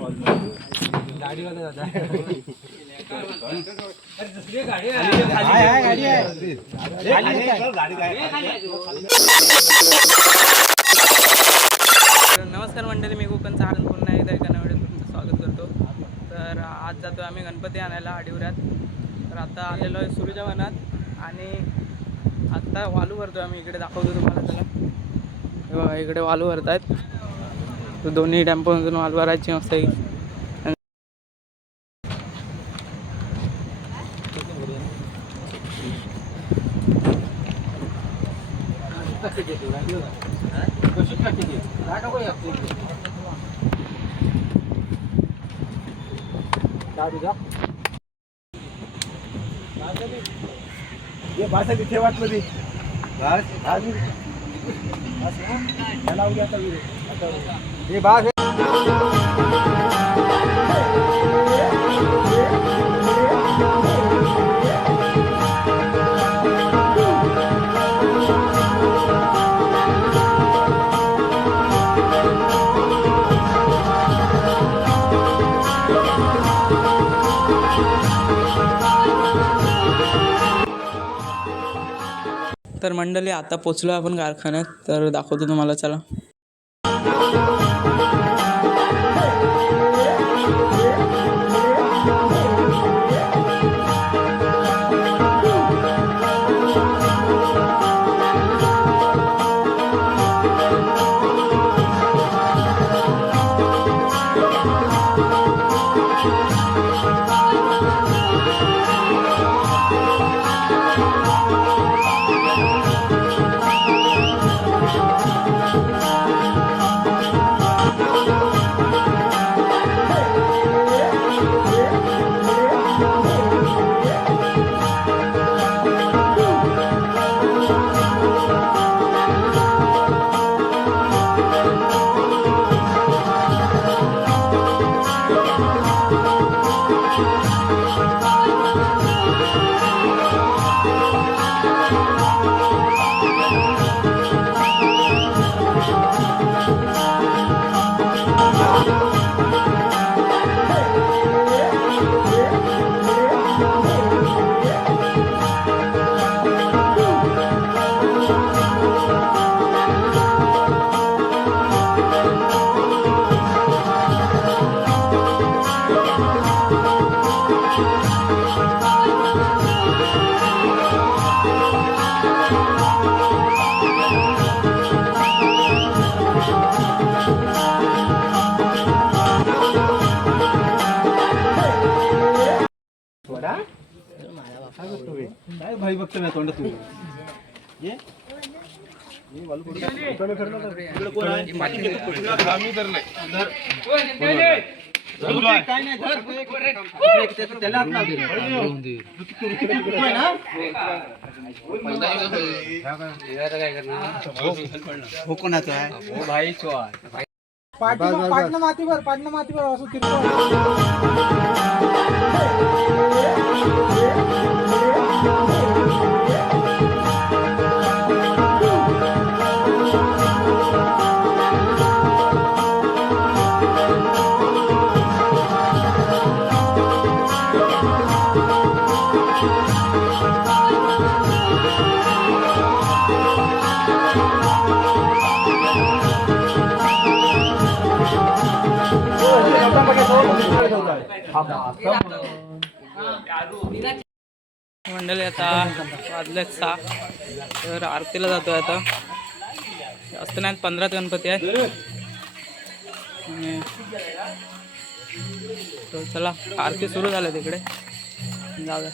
नमस्कार मंडळी, मी कोकणचा आनंद पुन्हा एकदा एका नव्या व्हिडिओत तुमचं स्वागत करतो. तर आज जातो आम्ही गणपती आणायला आडिवऱ्यात. तर आता आलेलो आहे सुरूच्या वनात आणि आत्ता वालू भरतो आम्ही. इकडे दाखवतो तुम्हाला. त्याला इकडे वालू भरत आहेत. तर दोन्ही टेम्पोमधून वालू भरायची मस्त आहे. ये भाषा तिथे वाटलं हे बाग तर मंडळी आता पोचलो आपण कारखान्यात. तर दाखवतो तुम्हाला. चला. भाई बघतो ना तोंड तू ये वालू पडू इकडे फिरलो तर इकडे कोण आहे आम्ही धरले धर काय नाही धर त्याला हात लाव दे ना काय करणार हो कोणाचा आहे हो भाई चो पाटणं मातीवर असं मंडळी आता वाजले 6. तर आरतीला जातोय आता. जास्त नाही 15 गणपती आहे. तर चला, आरती सुरू झाली तिकडे. जाऊया.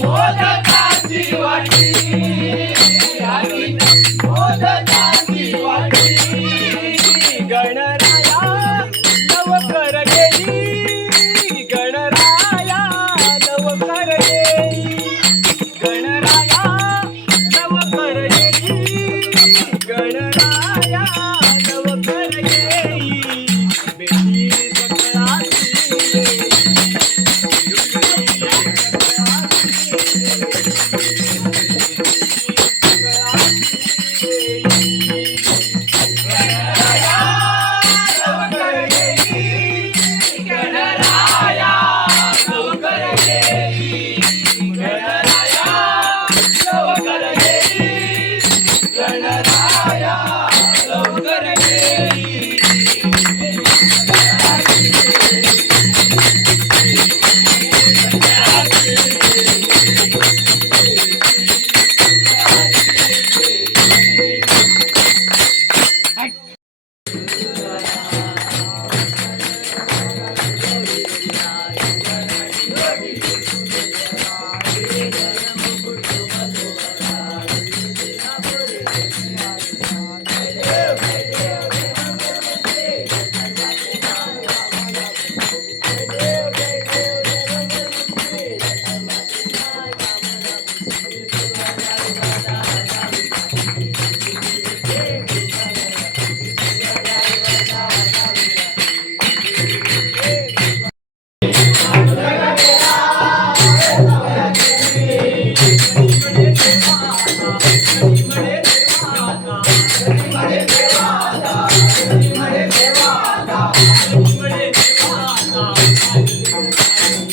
मोदकाची वाटी Kita